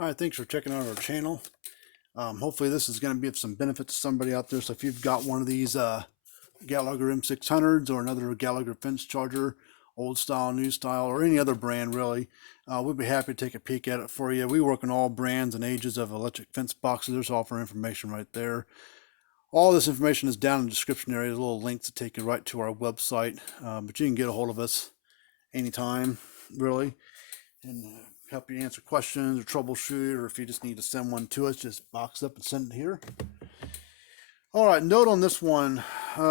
All right, thanks for checking out our channel. Hopefully this is going to be of some benefit to somebody out there. So if you've got one of these Gallagher M600s or another Gallagher Fence Charger, old style, new style, or any other brand really, we'd be happy to take a peek at it for you. We work on all brands and ages of electric fence boxes. There's all our information right there. All this information is down in the description area. There's a little link to take you right to our website, but you can get a hold of us anytime, really, and help you answer questions or troubleshoot, or if you just need to send one to us, just box up and send it here. All right, note on this one, we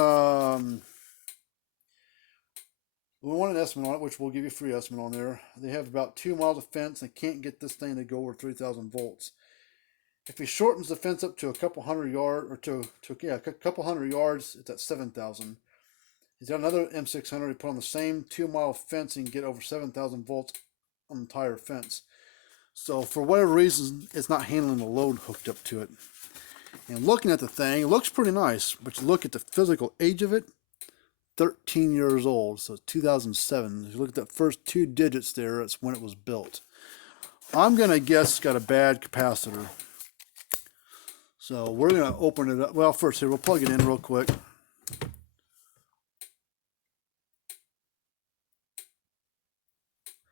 want an estimate on it, which we'll give you a free estimate on there. They have about 2 miles of fence and can't get this thing to go over 3,000 volts. If he shortens the fence up to a couple hundred yards, or a couple hundred yards, it's at 7,000. He's got another M600 he put on the same 2-mile fence and get over 7,000 volts on the entire fence. So for whatever reason, it's not handling the load hooked up to it. And looking at the thing, it looks pretty nice, but you look at the physical age of it, 13 years old, so 2007. If you look at that first 2 digits there, that's when it was built. I'm gonna guess it's got a bad capacitor. So we're gonna open it up. Well, first here, we'll plug it in real quick.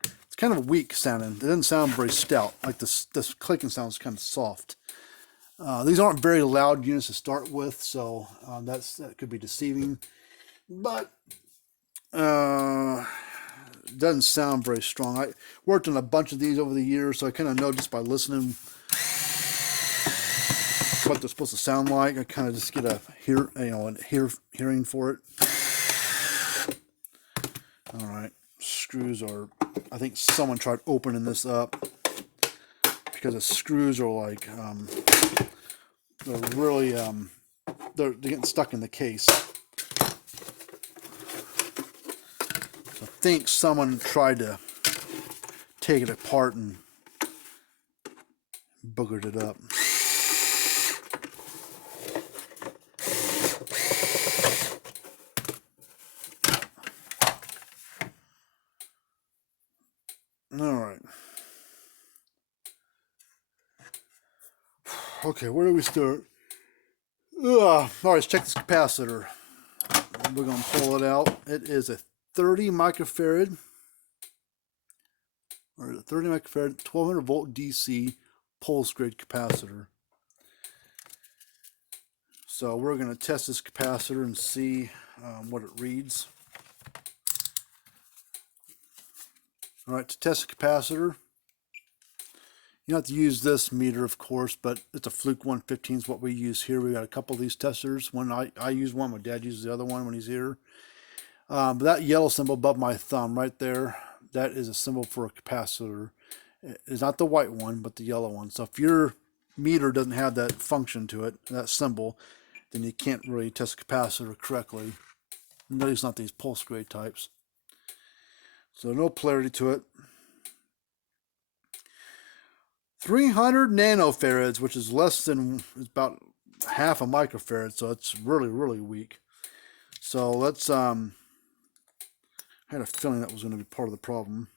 It's kind of weak sounding. It doesn't sound very stout. Like this clicking sounds kind of soft. These aren't very loud units to start with, so that could be deceiving. But doesn't sound very strong. I worked on a bunch of these over the years, so I kind of know just by listening what they're supposed to sound like. I kind of just get a hearing for it. All right, screws are. I think someone tried opening this up because the screws are like they're really they're getting stuck in the case. I think someone tried to take it apart and boogered it up. All right. Okay, where do we start? All right, let's check this capacitor. We're going to pull it out. It is a 30 microfarad, or 30 microfarad, 1200 volt DC pulse grid capacitor. So we're going to test this capacitor and see what it reads. All right, to test the capacitor, you don't have to use this meter, of course, but it's a Fluke 115 is what we use here. We got a couple of these testers. One I use one, my dad uses the other one when he's here. But that yellow symbol above my thumb right there, that is a symbol for a capacitor. It's not the white one, but the yellow one. So if your meter doesn't have that function to it, that symbol, then you can't really test the capacitor correctly. At least not these pulse grid types. So no polarity to it. 300 nanofarads, which is less than, it's about half a microfarad, so it's really, really weak. So let's, I had a feeling that was going to be part of the problem.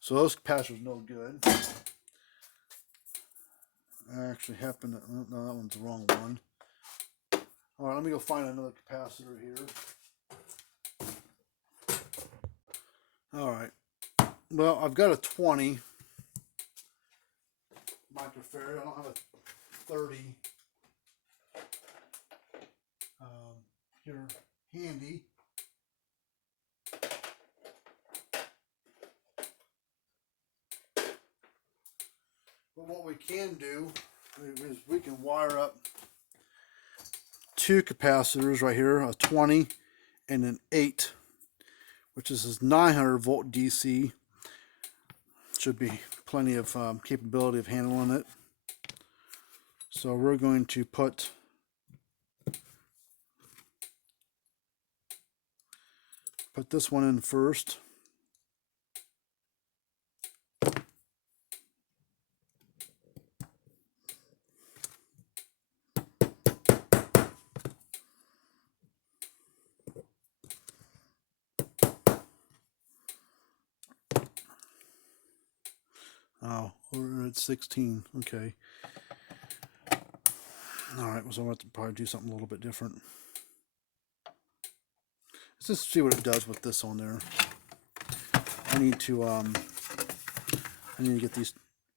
So those capacitors no good. I actually happen to, no, that one's the wrong one. All right, let me go find another capacitor here. All right, well, I've got a 20 microfarad. I don't have a 30 here handy. But what we can do is we can wire up 2 capacitors right here, a 20 and an 8, which is this 900 volt DC. Should be plenty of capability of handling it. So we're going to put this one in first. Oh, we're at 16. Okay. All right, so I'm going to have to probably do something a little bit different. Let's just see what it does with this on there. I need to get these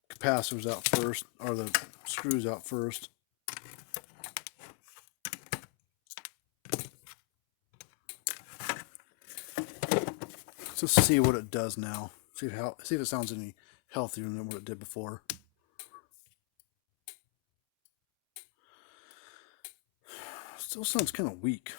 capacitors out first, or the screws out first. Let's just see what it does now. See if it sounds any healthier than what it did before. Still sounds kind of weak.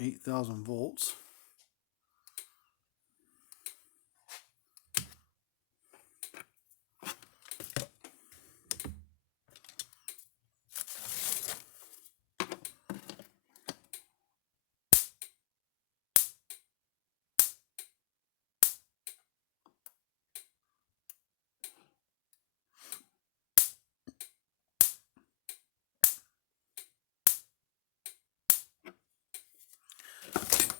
$8,000 volts.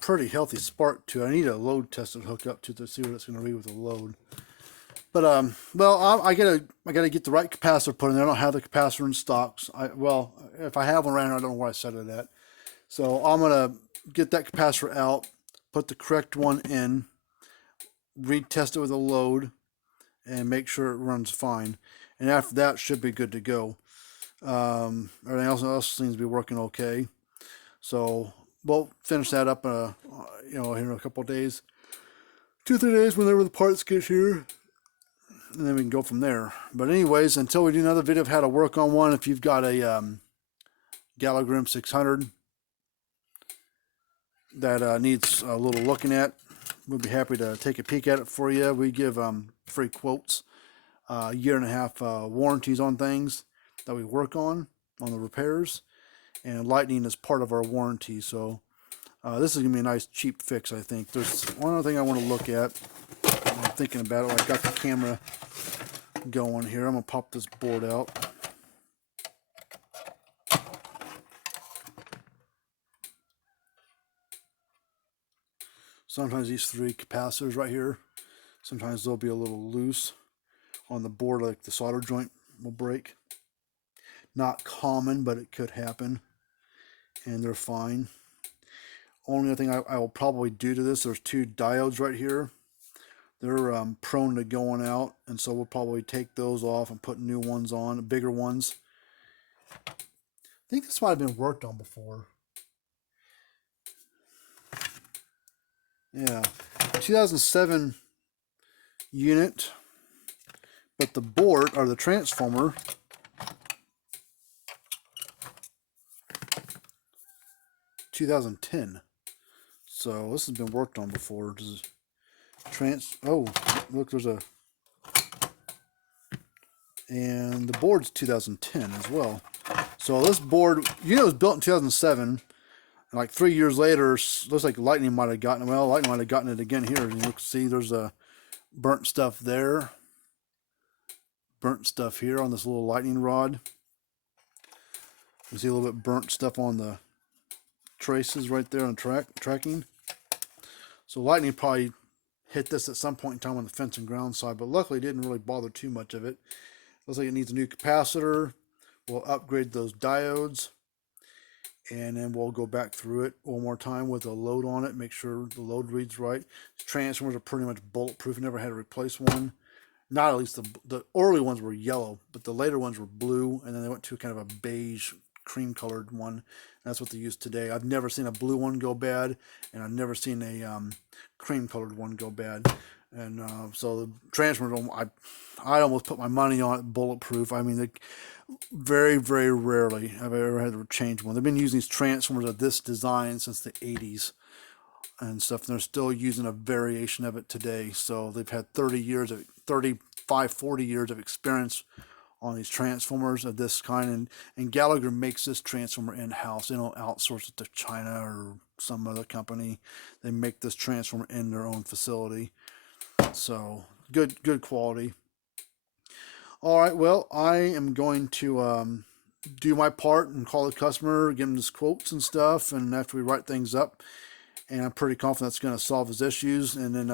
Pretty healthy spark too. I need a load tester to hook up to see what it's going to read with a load. But well, I gotta get the right capacitor put in there. I don't have the capacitor in stock. Well, if I have one around here, I don't know where I set it at. So I'm gonna get that capacitor out, put the correct one in, retest it with a load, and make sure it runs fine. And after that, should be good to go. Everything else seems to be working okay. So we'll finish that up, here in a couple of days, 2-3 days, whenever the parts get here, and then we can go from there. But anyways, until we do another video of how to work on one, if you've got a Gallagher M600 that needs a little looking at, we'll be happy to take a peek at it for you. We give free quotes, 1.5 year warranties on things that we work on the repairs, and lightning is part of our warranty. So this is gonna be a nice cheap fix, I think. There's one other thing I want to look at. I'm thinking about it. I got the camera going here. I'm gonna pop this board out. Sometimes these 3 capacitors right here, sometimes they'll be a little loose on the board, like the solder joint will break. Not common, but it could happen, and they're fine. Only other thing I will probably do to this, there's 2 diodes right here. They're prone to going out, and so we'll probably take those off and put new ones on, bigger ones. I think this might have been worked on before. Yeah, 2007 unit, but the board, or the transformer, (2010). So this has been worked on before. Oh, look, there's and the board's 2010 as well. So this board, it was built in 2007. And like 3 years later, looks like lightning might have gotten it. Well, lightning might have gotten it again here. You can see there's a burnt stuff there. Burnt stuff here on this little lightning rod. You see a little bit burnt stuff on the traces right there on tracking. So lightning probably hit this at some point in time on the fence and ground side, but luckily it didn't really bother too much of it. Looks like it needs a new capacitor. We'll upgrade those diodes, and then we'll go back through it one more time with a load on it, make sure the load reads right. Transformers are pretty much bulletproof. Never had to replace one. Not at least the early ones were yellow, but the later ones were blue, and then they went to kind of a beige cream colored one. That's what they use today. I've never seen a blue one go bad, and I've never seen a cream colored one go bad. And so the transformers, I almost put my money on it bulletproof. I mean, very, very rarely have I ever had to change one. They've been using these transformers of this design since the 80s and stuff, and they're still using a variation of it today. So they've had 35, 40 years of experience on these transformers of this kind, and Gallagher makes this transformer in-house. They don't outsource it to China or some other company. They make this transformer in their own facility. So good quality. All right, well, I am going to do my part and call the customer, give him his quotes and stuff, and after we write things up, and I'm pretty confident that's going to solve his issues, and then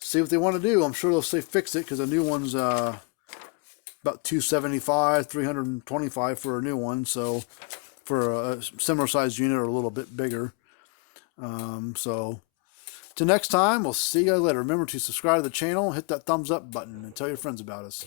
see what they want to do. I'm sure they'll say fix it, because a new one's about $275, $325 for a new one, so for a similar sized unit or a little bit bigger. So till next time, we'll see you guys later. Remember to subscribe to the channel, hit that thumbs up button, and tell your friends about us.